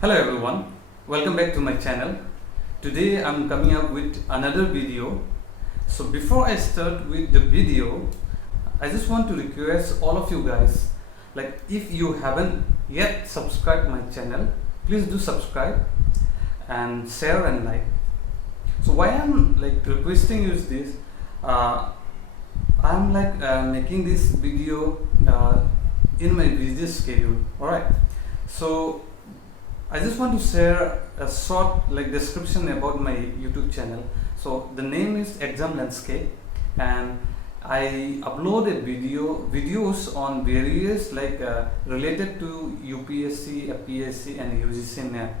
Hello everyone, welcome back to my channel. Today I'm coming up with another video. So before I start with the video, I just want to request all of you guys, like if you haven't yet subscribed my channel, please do subscribe and share and like. So why I'm like requesting you is this, I'm like making this video in my busy schedule. Alright, so I just want to share a short like description about my YouTube channel. So the name is Exam Landscape, and I uploaded videos on various like related to UPSC, PSC and UGC NET,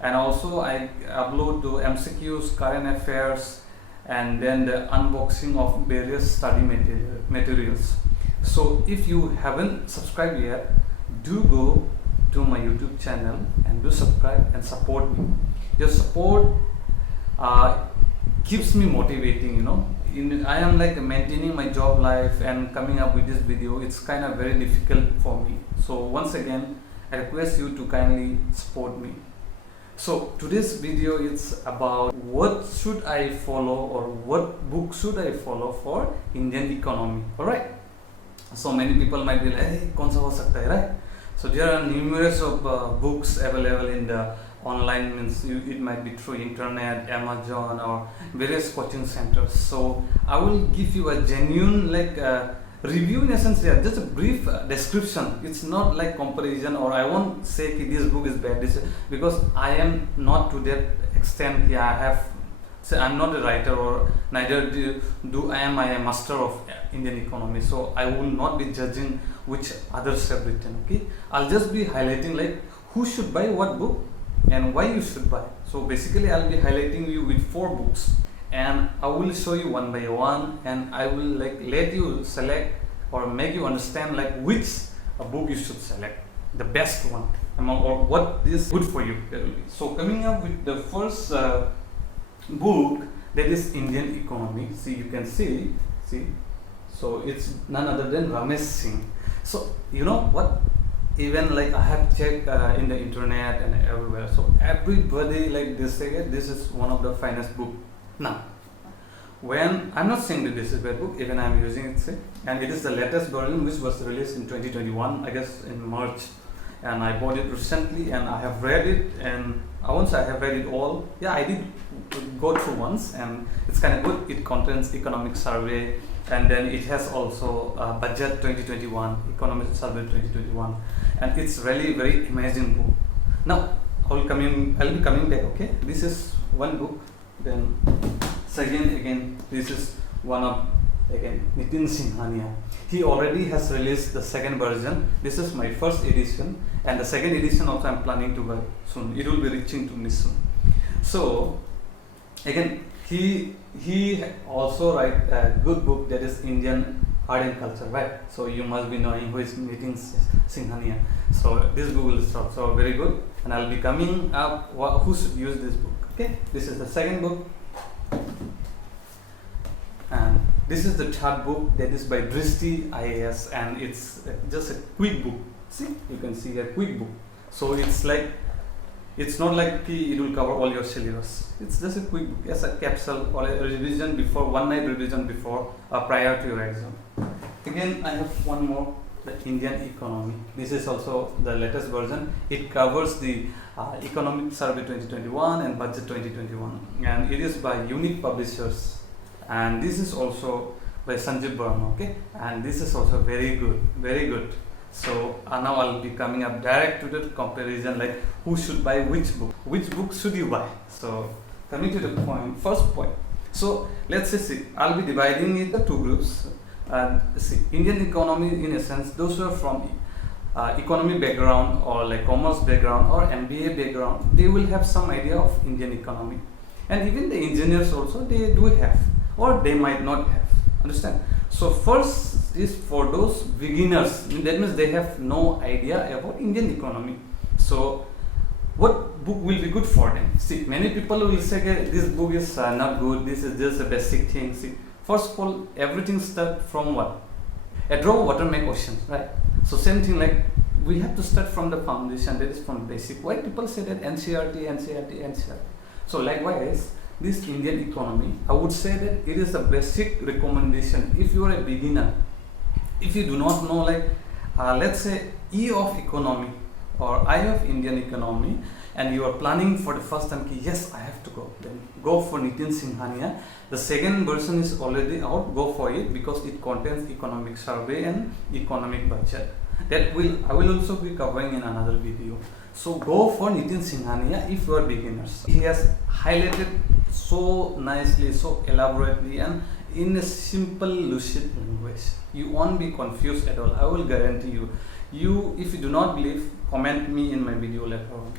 and also I upload to MCQs, current affairs, and then the unboxing of various study materials. So if you haven't subscribed yet, do go to my YouTube channel and do subscribe and support me. Your support keeps me motivating, I am like maintaining my job life and coming up with this video, it's kind of very difficult for me. So once again, I request you to kindly support me. So today's video is about what should I follow or what book should I follow for Indian economy. Alright, so many people might be like, hey, kaun sa ho sakta hai, right? So there are numerous of books available in the online, means it might be through internet, Amazon or various coaching centers. So I will give you a genuine like review in essence here, just a brief description. It's not like comparison, or I won't say this book is bad, because I am not to that extent. I'm not a writer, or neither do I am a master of Indian economy, so I will not be judging which others have written. Okay, I'll just be highlighting like who should buy what book and why you should buy. So basically I'll be highlighting you with 4 books, and I will show you one by one, and I will like let you select or make you understand like which book you should select, the best one among, or what is good for you. So coming up with the first book, that is Indian economy. See, you can see, so it's none other than Ramesh Singh. So you know what, even like I have checked in the internet and everywhere, so everybody like they say this is one of the finest book. Now when I'm not saying that this is bad book, even I'm using it, and it is the latest version which was released in 2021, I guess in March, and I bought it recently and I have read it, and I won't say I have read it all. Yeah, I did go through once, and it's kind of good. It contains economic survey, and then it has also budget 2021, economic survey 2021, and it's really very amazing book. Now I'll be coming back. Okay, this is one book. Then second, again, this is one of Nitin Singhania. He already has released the second version. This is my first edition, and the second edition also I'm planning to buy soon. It will be reaching to me soon. So again, he also write a good book, that is Indian art and culture, right? So you must be knowing who is Nitin Singhania. So this book will start, so very good, and I'll be coming up who should use this book. Okay, this is the second book, and this is the third book, that is by Drishti IAS, and it's just a quick book. See, you can see a quick book. So it's like, it's not like it will cover all your syllabus. It's just a quick book, as a capsule or a revision before, one night revision before prior to your exam. Again, I have one more, the Indian economy. This is also the latest version. It covers the economic survey 2021 and budget 2021, and it is by Unique Publishers, and this is also by Sanjeev Verma. Okay, and this is also very good. So now I'll be coming up direct to the comparison, like who should buy which book should you buy. So coming to the point, first point. So let's see, I'll be dividing it into 2 groups. See, Indian economy, in a sense, those who are from economy background or like commerce background or MBA background, they will have some idea of Indian economy, and even the engineers also, they do have, or they might not have. Understand? So first is for those beginners, that means they have no idea about Indian economy. So what book will be good for them? See, many people will say this book is not good, this is just a basic thing. See, first of all, everything starts from what? A drop of water make ocean, right? So same thing, like we have to start from the foundation, that is from basic. Why people say that NCERT? So likewise, this Indian economy, I would say that it is the basic recommendation. If you are a beginner, if you do not know, like let's say E of economy or I of Indian economy, and you are planning for the first time, yes, I have to go, then go for Nitin Singhania. The second version is already out, go for it, because it contains economic survey and economic budget. That I will also be covering in another video. So go for Nitin Singhania if you are beginners. He has highlighted so nicely, so elaborately, and in a simple lucid language. You won't be confused at all, I will guarantee you. If you do not believe, comment me in my video later on.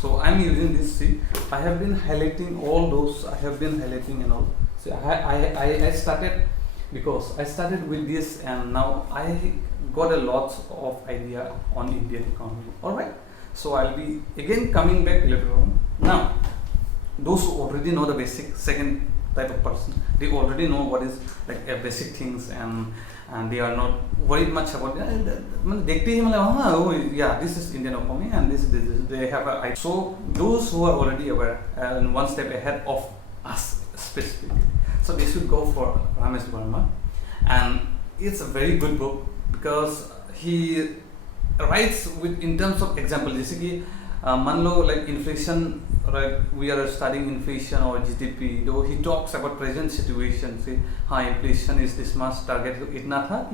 So I'm using this, see, I have been highlighting all those, I have been highlighting and all. So I started, because I started with this, and now I got a lot of idea on Indian economy. Alright, so I'll be again coming back later on. Now, those who already know the basic, second type of person, they already know what is like basic things, and they are not worried much about it. Yeah, this is Indian economy, and this they have a. So those who are already aware and one step ahead of us specifically, so they should go for Ramesh Verma, and it's a very good book because he writes with in terms of example. जैसे कि मान लो like inflation, right? We are studying inflation or GDP. Though he talks about present situation, say, inflation is this much, target itna tha,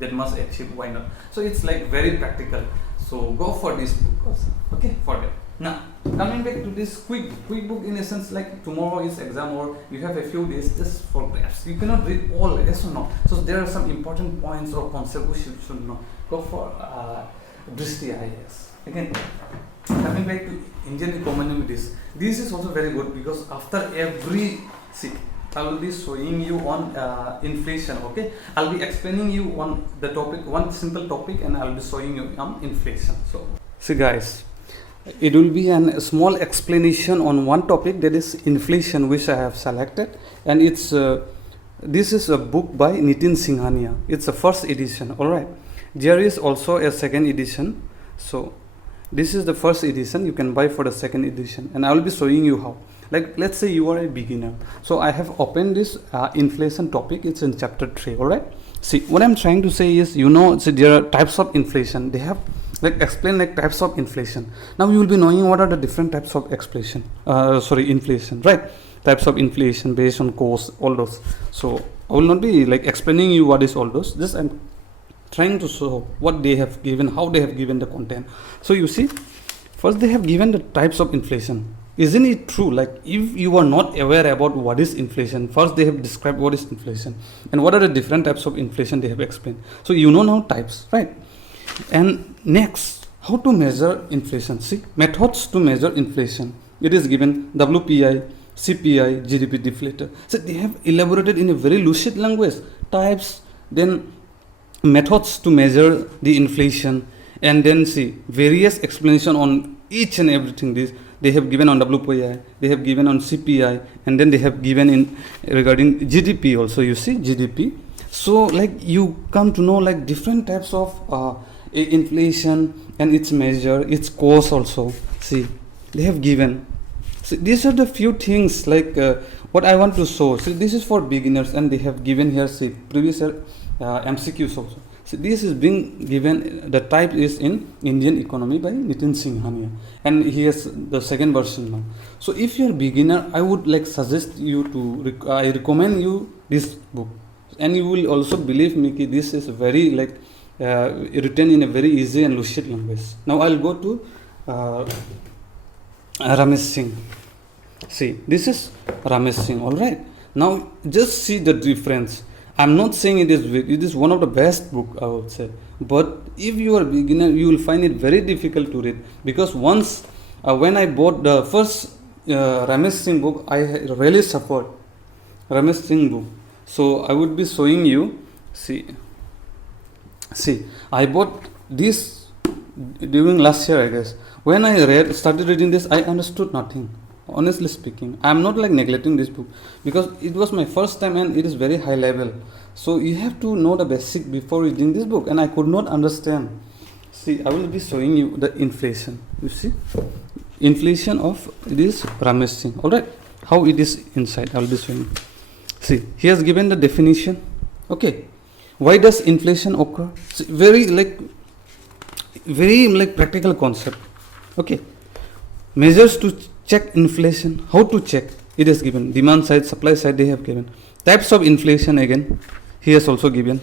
that must achieve. Why not? So it's like very practical. So go for this book also. Okay, for that. Now coming back to this quick book, in a sense, like tomorrow is exam or you have a few days just for grabs. You cannot read all, yes or no? So there are some important points or concepts which you should know. Go for Drishti IAS. Again, coming back to Indian economy, this is also very good because after every, see, I will be showing you on inflation. Okay, I'll be explaining you on the topic, one simple topic, and I'll be showing you on inflation. So see guys, it will be a small explanation on one topic, that is inflation, which I have selected, and it's this is a book by Nitin Singhania. It's the first edition. All right, there is also a second edition. So this is the first edition, you can buy for the second edition, and I will be showing you how. Like let's say you are a beginner, so I have opened this inflation topic. It's in chapter 3. all right, see what I'm trying to say is, so there are types of inflation. They have like explain like types of inflation. Now you will be knowing what are the different types of inflation, right? Types of inflation based on cost, all those. So I will not be like explaining you what is all those, just I'm trying to show what they have given, how they have given the content. So you see, first they have given the types of inflation. Isn't it true? Like if you are not aware about what is inflation, first they have described what is inflation and what are the different types of inflation they have explained. So you know now types, right? And next, how to measure inflation. See, methods to measure inflation. It is given WPI, CPI, GDP deflator. So they have elaborated in a very lucid language types, then methods to measure the inflation, and then see various explanation on each and everything. This they have given on WPI, they have given on CPI, and then they have given in regarding GDP also. You see GDP. So like you come to know like different types of inflation and its measure, its cause also. See, they have given. So these are the few things like what I want to show. So this is for beginners, and they have given here, see, previous MCQs also. So this is being given, the type is in Indian economy by Nitin Singhania, and he has the second version now. So if you are beginner, I would like suggest you to, I recommend you this book, and you will also believe me that this is very like written in a very easy and lucid language. Now I'll go to Ramesh Singh. See, this is Ramesh Singh. All right. Now just see the difference. I'm not saying it is one of the best book, I would say, but if you are a beginner, you will find it very difficult to read, because once when I bought the first Ramesh Singh book, I really suffered. Ramesh Singh book. So I would be showing you. See, I bought this during last year, I guess. When I started reading this, I understood nothing. Honestly speaking, I am not like neglecting this book, because it was my first time and it is very high level. So you have to know the basic before reading this book, and I could not understand. See, I will be showing you the inflation. You see, inflation of this Ramesh Singh. All right, how it is inside. I will be showing you. See, he has given the definition. Okay, why does inflation occur? See, very practical concept. Okay, measures to check inflation. How to check? It is given. Demand side, supply side. They have given. Types of inflation again. He has also given.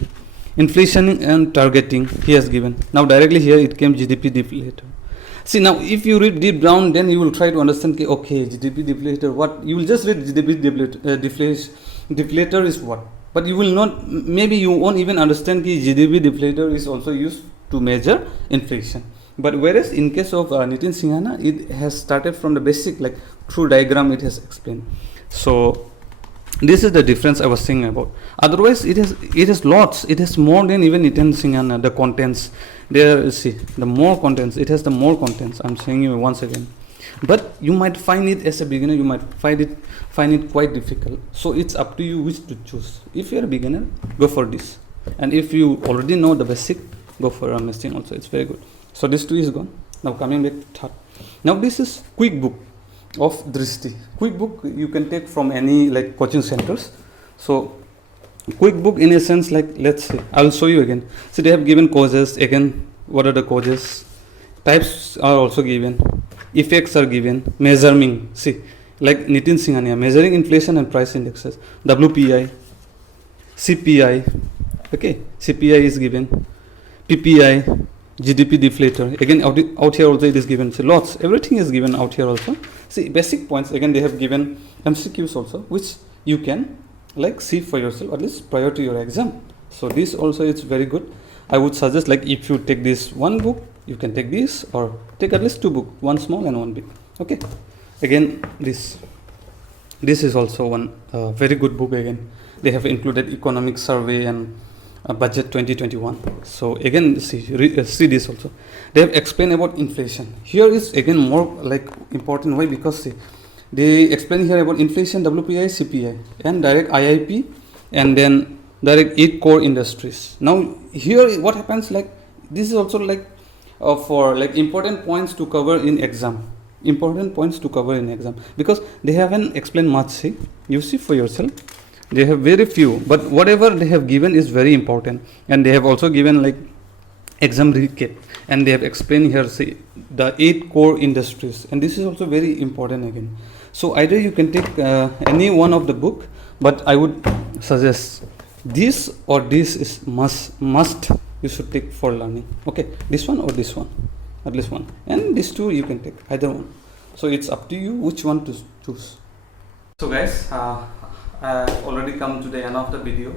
Inflation and targeting he has given. Now directly here it came GDP deflator. See, now if you read deep down, then you will try to understand, okay, GDP deflator, what? You will just read GDP deflator is what? But you will not, maybe you won't even understand that GDP deflator is also used to measure inflation. But whereas in case of Nitin Singhania, it has started from the basic, like through diagram it has explained. So this is the difference I was saying about. Otherwise, it has lots. It has more than even Nitin Singhania. The contents there, you see, the more contents. It has the more contents. I'm saying you once again. But you might find it as a beginner. You might find it quite difficult. So it's up to you which to choose. If you're a beginner, go for this. And if you already know the basic, go for Ramesh Singh also. It's very good. So this 2 is gone. Now coming back to third. Now this is quick book of Drishti. Quick book you can take from any like coaching centers. So quick book in a sense, like let's say I will show you again. So they have given causes again. What are the causes? Types are also given. Effects are given. Measuring. See, like Nitin Singhania, measuring inflation and price indexes. WPI, CPI. Okay, CPI is given. PPI. GDP deflator. Again, out here also it is given. So lots. Everything is given out here also. See, basic points. Again, they have given MCQs also, which you can like see for yourself at least prior to your exam. So this also is very good. I would suggest, like if you take this one book, you can take this, or take at least 2 books, one small and one big. Okay. Again, this is also one very good book. Again, they have included economic survey and budget 2021. So again, see this also. They have explained about inflation. Here is again more like important. Why? Because see, they explain here about inflation, WPI, CPI, and direct IIP, and then direct 8 core industries. Now here what happens, like this is also like for like important points to cover in exam. Important points to cover in exam, because they haven't explained much. See, you see for yourself. They have very few, but whatever they have given is very important. And they have also given like exam recap, and they have explained here, say, the 8 core industries, and this is also very important again. So either you can take any one of the book, but I would suggest this or this is must you should take for learning. Okay, this one or this one, at least one, and these 2 you can take either one. So it's up to you which one to choose. So guys, I already come to the end of the video.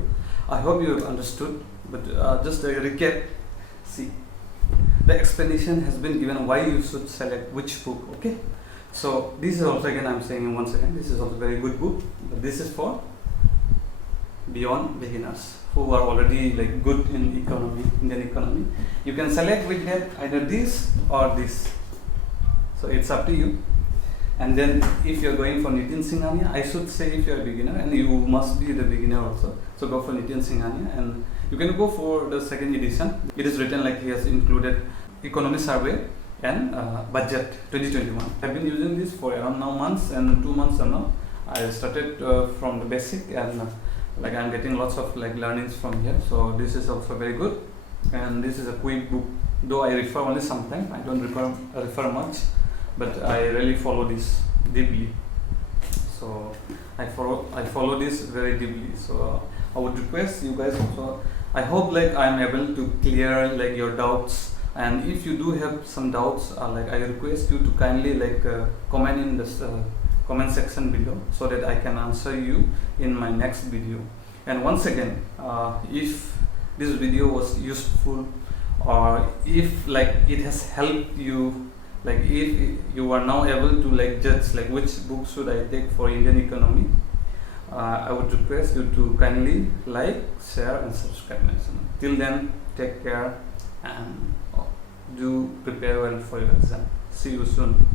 I hope you have understood, but just a recap. See, the explanation has been given why you should select which book. Okay, so this is also, again I'm saying once again, this is also very good book, but this is for beyond beginners who are already like good in economy, Indian economy. You can select with them either this or this. So it's up to you. And then if you're going for Nitin Singhania, I should say if you're a beginner, and you must be the beginner also, so go for Nitin Singhania, and you can go for the 2nd edition. It is written like he has included economy survey and budget 2021. I've been using this for around now months, and 2 months now. I started from the basic, and like I'm getting lots of like learnings from here. So this is also very good, and this is a quick book. Though I refer only sometimes, I don't refer much. But I really follow this deeply. So I follow this very deeply. So I would request you guys also. I hope like I'm able to clear like your doubts. And if you do have some doubts, like I request you to kindly like comment in this comment section below, so that I can answer you in my next video. And once again, if this video was useful, or if like it has helped you, like if you are now able to like judge like which book should I take for Indian economy, I would request you to kindly like, share and subscribe my channel. Till then, take care and do prepare well for your exam. See you soon.